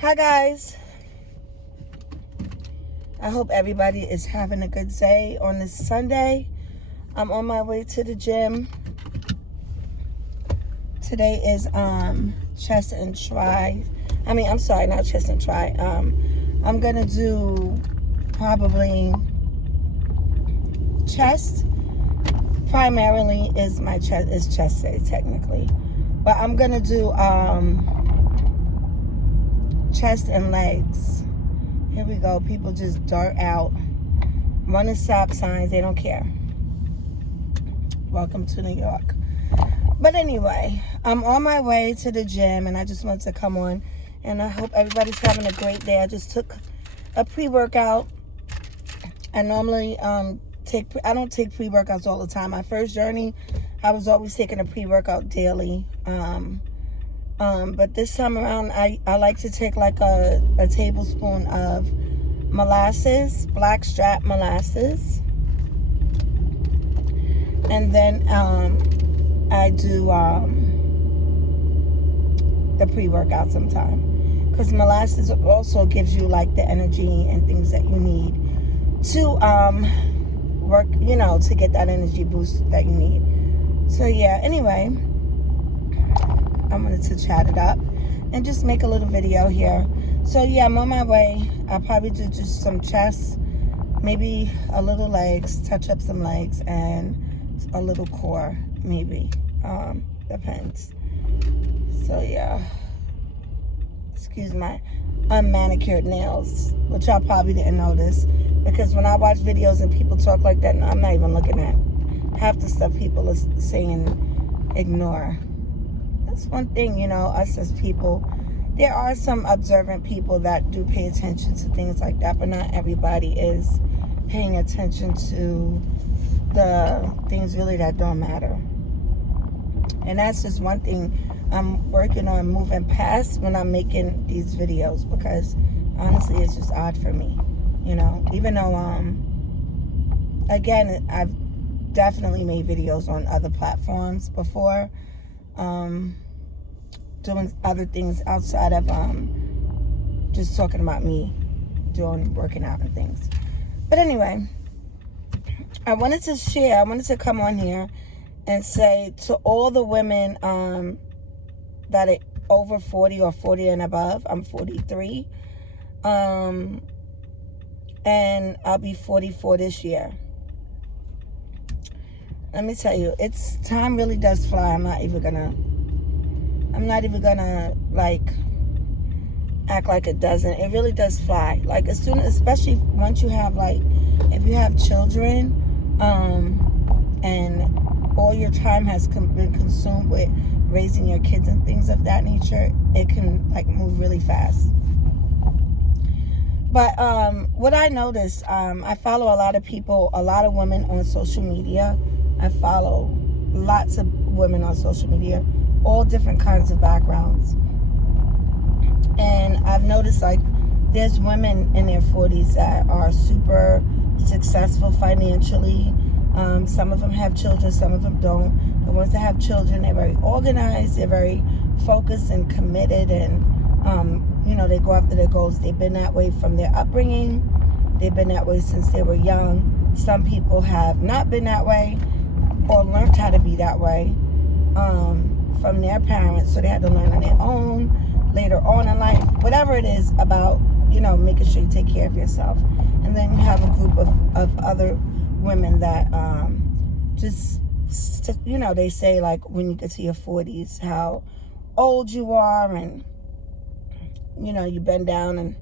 Hi guys, I hope everybody is having a good day on this Sunday. I'm on my way to the gym. Today is chest and try. I'm sorry, not chest and try. I'm gonna do probably chest. Primarily is my chest day technically, but I'm gonna do chest and legs. Here we go. People just dart out, running stop signs. They don't care. Welcome to New York. But anyway, I'm on my way to the gym, and I just wanted to come on, and I hope everybody's having a great day. I just took a pre-workout. I normally I don't take pre-workouts all the time. My first journey, I was always taking a pre-workout daily. But this time around, I like to take like a tablespoon of molasses, blackstrap molasses. And then I do the pre-workout sometime. Because molasses also gives you like the energy and things that you need to work, to get that energy boost that you need. So yeah, anyway, I wanted to chat it up and just make a little video here. So yeah, I'm on my way. I'll probably do just some chest, maybe a little legs, touch up some legs, and a little core, maybe. Depends. So yeah, excuse my unmanicured nails, which y'all probably didn't notice, because when I watch videos and people talk like that, I'm not even looking at half the stuff people are saying. Ignore. That's one thing, us as people, there are some observant people that do pay attention to things like that, but not everybody is paying attention to the things really that don't matter. And that's just one thing I'm working on moving past when I'm making these videos, because honestly, it's just odd for me, even though, again, I've definitely made videos on other platforms before, doing other things outside of just talking about me working out and things. But anyway, I wanted to come on here and say to all the women that are over 40 or 40 and above. I'm 43, and I'll be 44 this year. Let me tell you, time really does fly. I'm not even gonna like act like it doesn't. It really does fly. Like as soon, especially once you have if you have children, and all your time has been consumed with raising your kids and things of that nature, it can move really fast. But what I noticed, I follow a lot of people, a lot of women on social media. I follow lots of women on social media, all different kinds of backgrounds. And I've noticed there's women in their 40s that are super successful financially. Some of them have children, some of them don't. The ones that have children, they're very organized, they're very focused and committed, and they go after their goals. They've been that way from their upbringing. They've been that way since they were young. Some people have not been that way or learned how to be that way from their parents, so they had to learn on their own later on in life. Whatever it is about, making sure you take care of yourself. And then you have a group of other women that they say when you get to your 40s how old you are, and you bend down and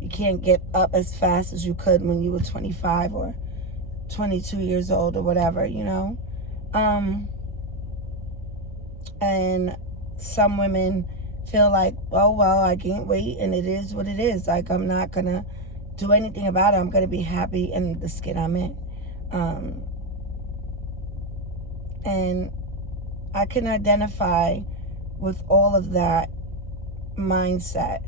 you can't get up as fast as you could when you were 25 or 22 years old or whatever, and some women feel oh well, I gained weight and it is what it is. I'm not gonna do anything about it. I'm gonna be happy in the skin I'm in. And I can identify with all of that mindset.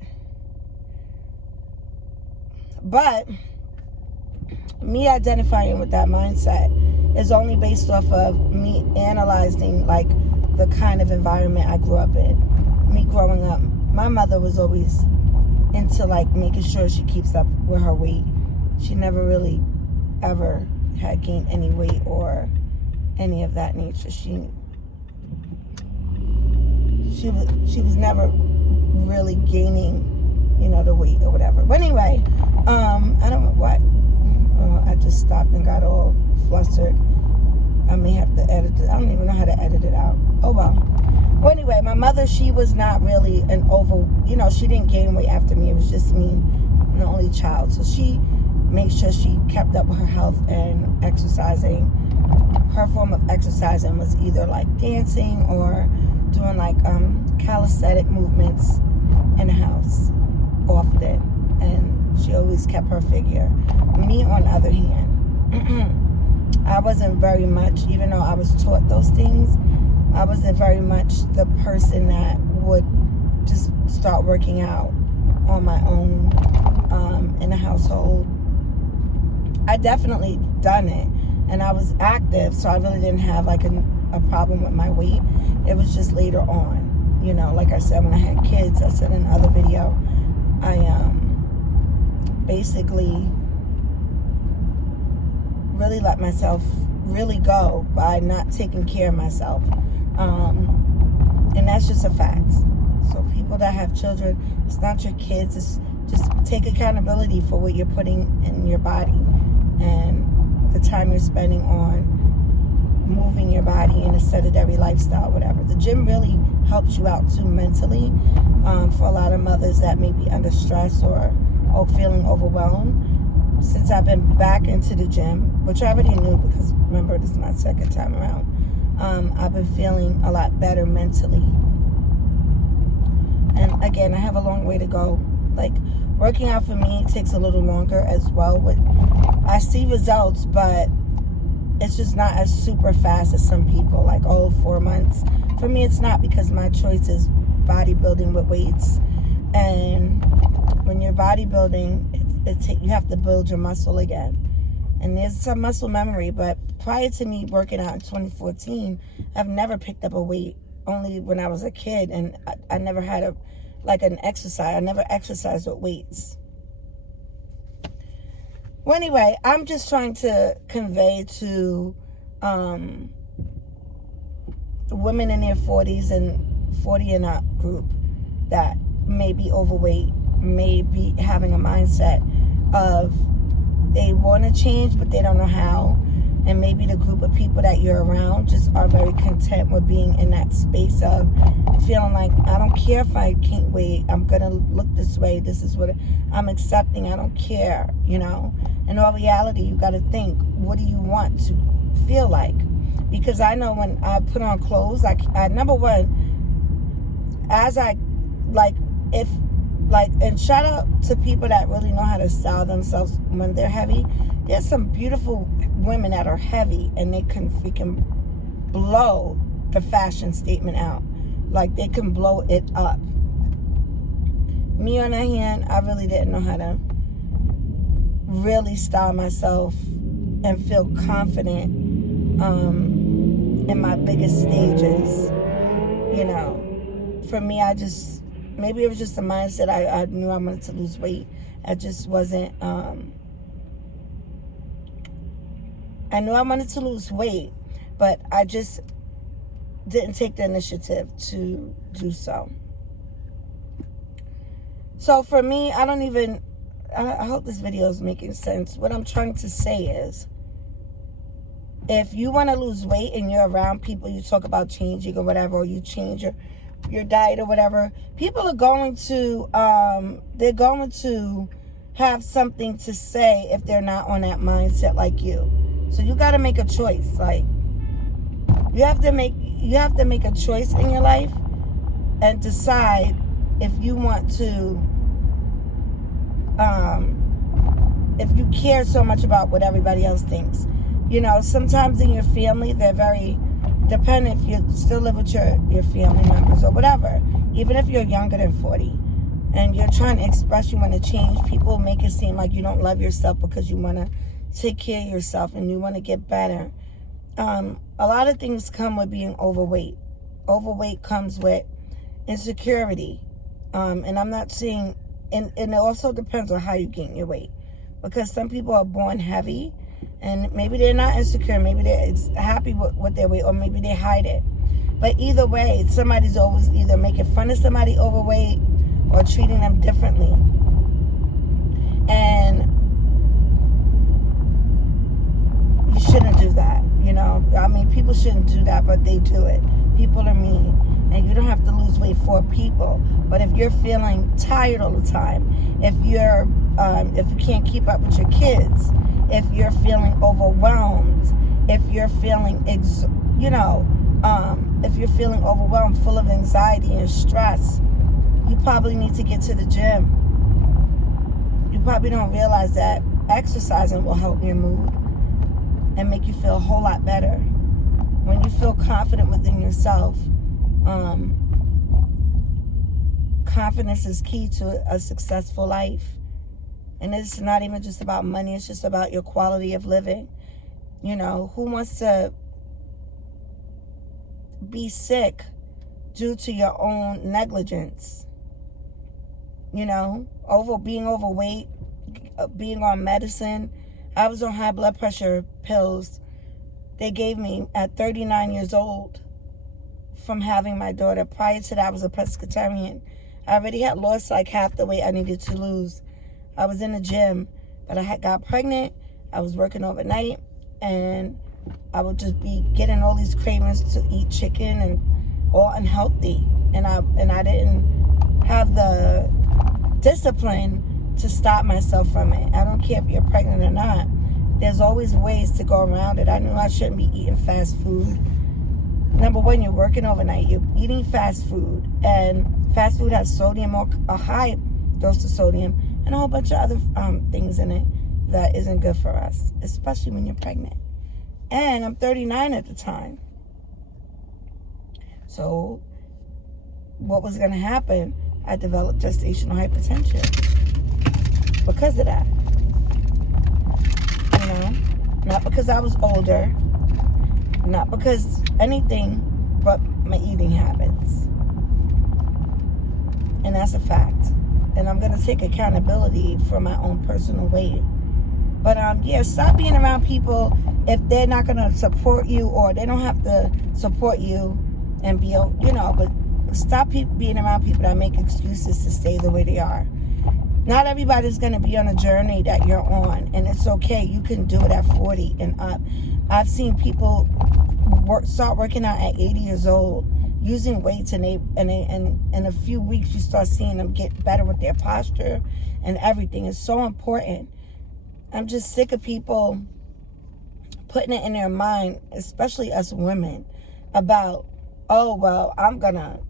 But me identifying with that mindset is only based off of me analyzing the kind of environment I grew up in. Me growing up, my mother was always into like making sure she keeps up with her weight. She never really ever had gained any weight or any of that nature. She was never really gaining, you know, the weight or whatever. But anyway, I don't know what. I just stopped and got all flustered. I may have to edit it. I don't even know how to edit it out. Oh well. Well, anyway, my mother, she was not really an you know, she didn't gain weight after me. It was just me, the only child. So she made sure she kept up with her health and exercising. Her form of exercising was either like dancing or doing like calisthenic movements in the house often. And she always kept her figure. Me, on the other hand, I wasn't very much, even though I was taught those things, I wasn't very much the person that would just start working out on my own in the household. I definitely done it, and I was active, so I really didn't have like a problem with my weight. It was just later on, you know, like I said, when I had kids, I said in another video, I basically really let myself really go by not taking care of myself. And that's just a fact. So people that have children, it's not your kids, it's just take accountability for what you're putting in your body and the time you're spending on moving your body in a sedentary lifestyle, whatever. The gym really helps you out too mentally, for a lot of mothers that may be under stress or feeling overwhelmed. Since I've been back into the gym, which I already knew because remember, this is my second time around, I've been feeling a lot better mentally. And again, I have a long way to go. Like, working out for me takes a little longer as well. I see results, but it's just not as super fast as some people, like 4 months. For me, it's not, because my choice is bodybuilding with weights. And when you're bodybuilding, you have to build your muscle again. And there's some muscle memory, but prior to me working out in 2014, I've never picked up a weight, only when I was a kid, and I never had an exercise. I never exercised with weights. Well, anyway, I'm just trying to convey to women in their 40s and 40 and up group that may be overweight, may be having a mindset of they want to change, but they don't know how. And maybe the group of people that you're around just are very content with being in that space of feeling like, I don't care if I can't weight, I'm going to look this way, this is what I'm accepting, I don't care, you know. In all reality, you got to think, what do you want to feel like? Because I know when I put on clothes, I number one, as I, and shout out to people that really know how to style themselves when they're heavy. There's some beautiful women that are heavy and they can freaking blow the fashion statement out. Like, they can blow it up. Me, on the other hand, I really didn't know how to really style myself and feel confident in my biggest stages. You know, for me, maybe it was just a mindset. I knew I wanted to lose weight. I just wasn't, I knew I wanted to lose weight, but I just didn't take the initiative to do so. So for me, I hope this video is making sense. What I'm trying to say is, if you want to lose weight and you're around people, you talk about changing or whatever, or you change your diet or whatever, people are going to, they're going to have something to say if they're not on that mindset like you. So you got to make a choice. Like, you have to make a choice in your life and decide if you want to, if you care so much about what everybody else thinks. You know, sometimes in your family, they're very dependent. If you still live with your family members or whatever, even if you're younger than 40 and you're trying to express you want to change, people make it seem like you don't love yourself because you want to take care of yourself and you want to get better. A lot of things come with being overweight. Overweight comes with insecurity. And I'm not saying and it also depends on how you gain your weight, because some people are born heavy, and maybe they're not insecure, maybe they're happy with their weight, or maybe they hide it. But either way, somebody's always either making fun of somebody overweight or treating them differently. And you shouldn't do that, you know. I mean, people shouldn't do that, but they do it. People are mean, and you don't have to lose weight for people. But if you're feeling tired all the time, if you can't keep up with your kids, if you're feeling overwhelmed, if you're feeling, if you're feeling overwhelmed, full of anxiety and stress, you probably need to get to the gym. You probably don't realize that exercising will help your mood and make you feel a whole lot better. When you feel confident within yourself, confidence is key to a successful life. And it's not even just about money, it's just about your quality of living. You know, who wants to be sick due to your own negligence? You know, being overweight, being on medicine. I was on high blood pressure pills they gave me at 39 years old from having my daughter. Prior to that, I was a pescatarian. I already had lost like half the weight I needed to lose. I was in the gym, but I got pregnant. I was working overnight, and I would just be getting all these cravings to eat chicken and all unhealthy. And I didn't have the discipline to stop myself from it. I don't care if you're pregnant or not. There's always ways to go around it. I knew I shouldn't be eating fast food. Number one, you're working overnight. You're eating fast food. And fast food has sodium, or a high dose of sodium, and a whole bunch of other things in it that isn't good for us, especially when you're pregnant. And I'm 39 at the time. So what was going to happen? I developed gestational hypertension because of that. You know, not because I was older, not because anything, but my eating habits. And that's a fact. And I'm going to take accountability for my own personal weight. But yeah, stop being around people if they're not going to support you, or they don't have to support you and be, you know, but stop being around people that make excuses to stay the way they are. Not everybody's going to be on a journey that you're on, and it's okay. You can do it at 40 and up. I've seen people start working out at 80 years old, using weights, and in a few weeks you start seeing them get better with their posture and everything. It's so important. I'm just sick of people putting it in their mind, especially us women, about, oh, well, I'm gonna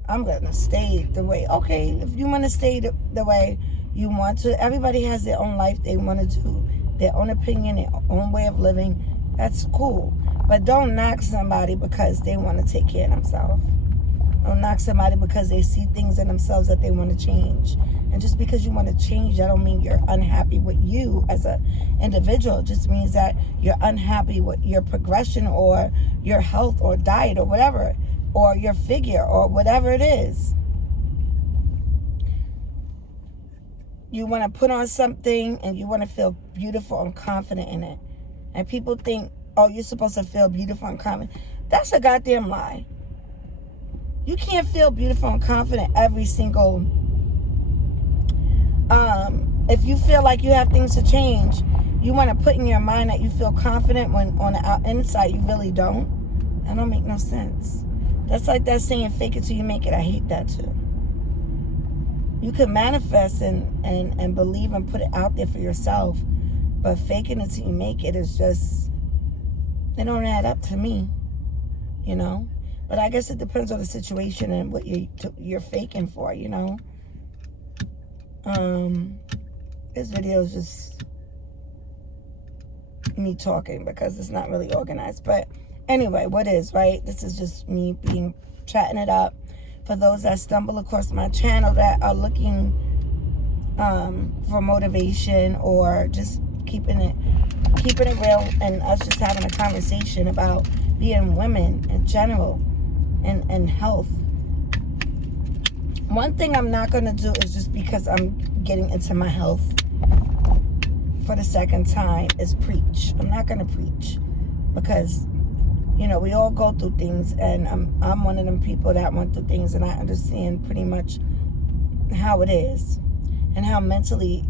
stay the way. Okay, if you want to stay the way you want to, everybody has their own life they want to do, their own opinion, their own way of living. That's cool. But don't knock somebody because they want to take care of themselves. Don't knock somebody because they see things in themselves that they want to change. And just because you want to change, that don't mean you're unhappy with you as an individual. It just means that you're unhappy with your progression, or your health, or diet, or whatever, or your figure, or whatever it is. You want to put on something and you want to feel beautiful and confident in it. And people think, oh, you're supposed to feel beautiful and confident. That's a goddamn lie. You can't feel beautiful and confident every single... if you feel like you have things to change, you want to put in your mind that you feel confident when on the inside you really don't. That don't make no sense. That's like that saying, fake it till you make it. I hate that too. You can manifest and believe and put it out there for yourself, but faking it till you make it is just, it don't add up to me, you know. But I guess it depends on the situation and what you're faking for, you know. This video is just me talking because it's not really organized. But anyway, what is, right? This is just me chatting it up. For those that stumble across my channel that are looking for motivation, or just keeping it real, and us just having a conversation about being women in general and health. One thing I'm not going to do is, just because I'm getting into my health for the second time is preach. I'm not going to preach because, you know, we all go through things, and I'm one of them people that went through things, and I understand pretty much how it is and how mentally,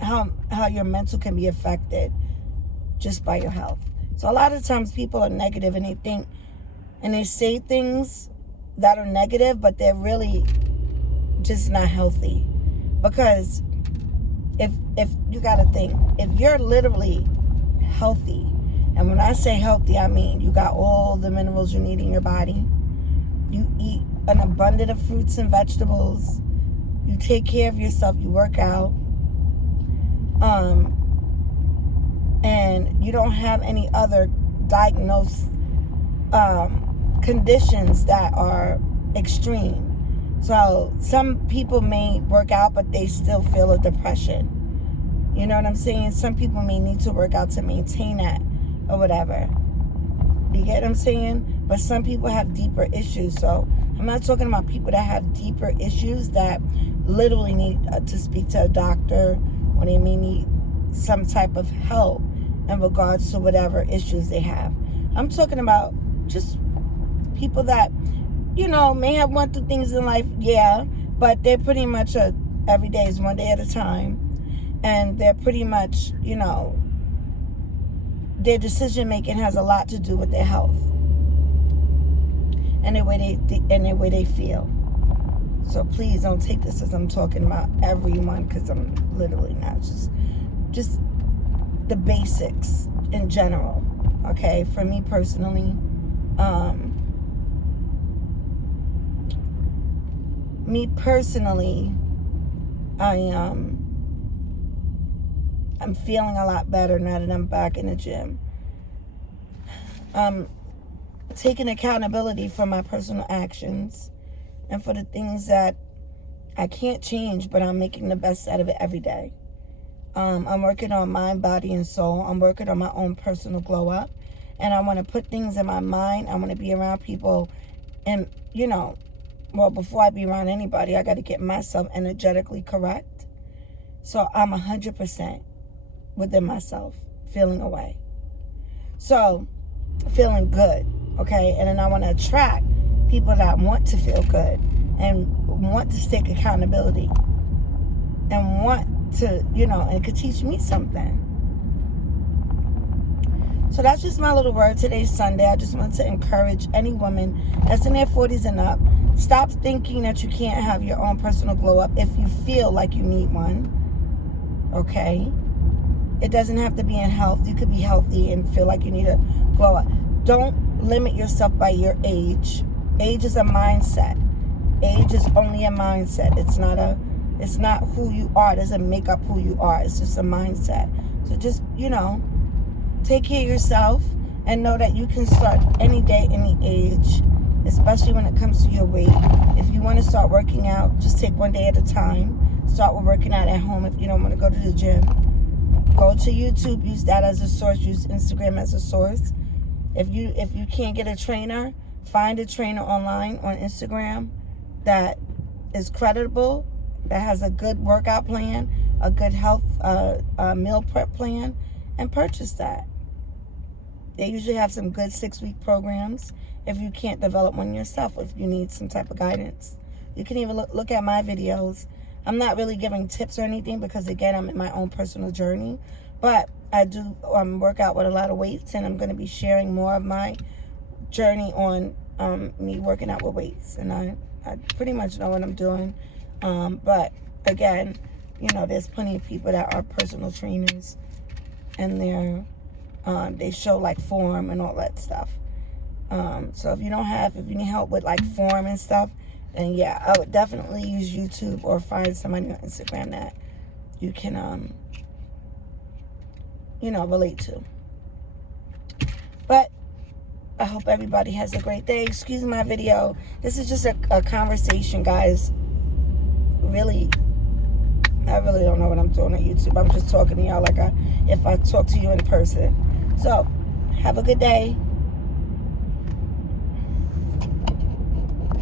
how your mental can be affected just by your health. So a lot of times people are negative, and they think, and they say things that are negative, but they're really just not healthy. Because if you got to think, if you're literally healthy, and when I say healthy, I mean you got all the minerals you need in your body, you eat an abundance of fruits and vegetables, you take care of yourself, you work out, and you don't have any other diagnosed conditions that are extreme. So some people may work out, but they still feel a depression. You know what I'm saying? Some people may need to work out to maintain that or whatever. You get what I'm saying? But some people have deeper issues. So I'm not talking about people that have deeper issues that literally need to speak to a doctor, or they may need some type of help in regards to whatever issues they have. I'm talking about just people that, you know, may have went through things in life, yeah, but they're pretty much every day is one day at a time, and they're pretty much, you know, their decision making has a lot to do with their health and the way they feel. So please don't take this as I'm talking about everyone, because I'm literally not. Just the basics in general. Okay, for me personally, I'm feeling a lot better now that I'm back in the gym. Taking accountability for my personal actions and for the things that I can't change, but I'm making the best out of it every day. I'm working on mind, body, and soul. I'm working on my own personal glow up. And I want to put things in my mind. I want to be around people. And, you know, well, before I be around anybody, I got to get myself energetically correct. So I'm 100% within myself, feeling away. So, feeling good, okay? And then I want to attract people that want to feel good and want to take accountability and want to, you know, and could teach me something. So that's just my little word. Today's Sunday. I just want to encourage any woman that's in their 40s and up. Stop thinking that you can't have your own personal glow up if you feel like you need one. Okay? It doesn't have to be in health. You could be healthy and feel like you need a glow up. Don't limit yourself by your age. Age is a mindset. Age is only a mindset. It's not who you are. It doesn't make up who you are. It's just a mindset. So just, you know, take care of yourself and know that you can start any day, any age, especially when it comes to your weight. If you want to start working out, just take one day at a time. Start with working out at home if you don't want to go to the gym. Go to YouTube, use that as a source, use Instagram as a source. If you can't get a trainer, find a trainer online on Instagram that is credible, that has a good workout plan, a good health meal prep plan, and purchase that. They usually have some good 6-week programs if you can't develop one yourself, if you need some type of guidance. You can even look at my videos. I'm not really giving tips or anything because, again, I'm in my own personal journey. But I do work out with a lot of weights, and I'm going to be sharing more of my journey on me working out with weights. And I pretty much know what I'm doing. But, again, you know, there's plenty of people that are personal trainers, and they show, like, form and all that stuff. So if you need help with, like, form and stuff, then, yeah, I would definitely use YouTube or find somebody on Instagram that you can, you know, relate to. But I hope everybody has a great day. Excuse my video. This is just a conversation, guys. Really, I really don't know what I'm doing on YouTube. I'm just talking to y'all like if I talk to you in person. So, have a good day.